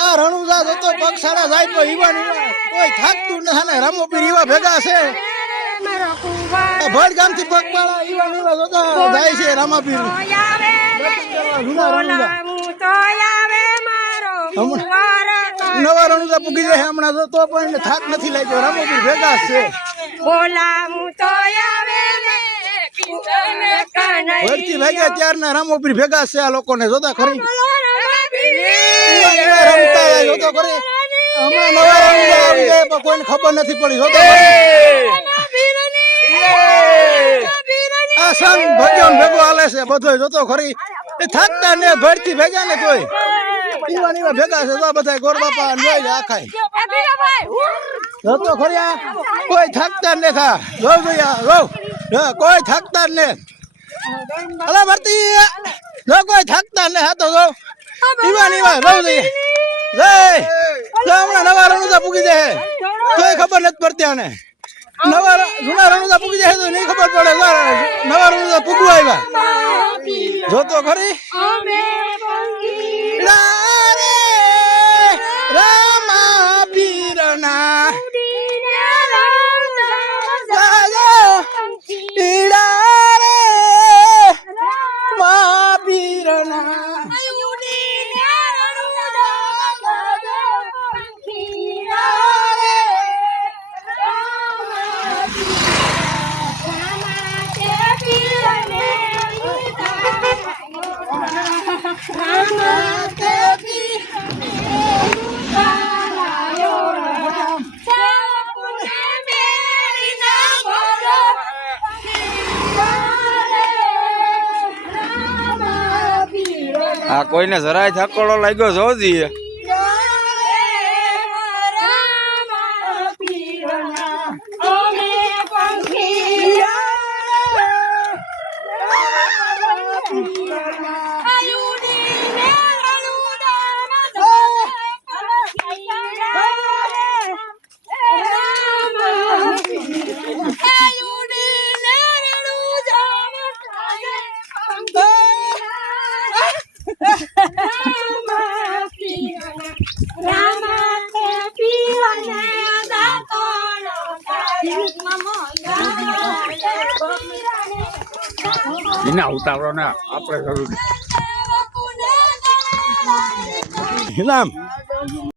આ રણુજા જતો સાડા જાય તો ઈવા કોઈ થાકતું ને રમોપીર ઈવા ભેગા છે. ભડ ગામ જાય છે રામાપીર. જૂના કુંવર નવા રણુજા પૂગી જાય હમણાં તો પણ થાક નથી લાગ્યો. રામોપીર ભેગા છે. બોલાવું તો કુંવર ભાગ્યા વળતી ના ત્યારના રામોપીર ભેગા છે આ જોતા ખરી. ઈવા ને રમતા જાય ખરી. હમણાં નવા રણુજા આવી જાય પણ કોઈને ખબર નથી પડી જોતો આ સંગ ભજન ભેગો હાલે છે બધો જોતો ખરી. એ થાકતા ને ભરતી ભેગા ને કોઈ પીવાની ભેગા છે તો બધા ગોર બાપા ને જોઈ આખાય જોતો ખરી કોઈ થાકતા ને થા જો જોઈએ આ, કોઈ થકતા ને. અલા, ભરતી, જો, કોઈ થાકતા ને. હા તો જો. ઈવા ઈવા દે જોઈએ જય. જો, હમણાં નવા રણુજા પૂગી જાય તોય ખબર નથી પડતી આને. નવા જૂના રણુજા પૂગી જાય તો નહીં ખબર પડે. નવા રણુજા પૂગવા આવ્યા. જોતો ખરી. આ કોઈને જરાય થકોડો લાગ્યો જોજી. એના ઉતારો ને આપણે હિલામ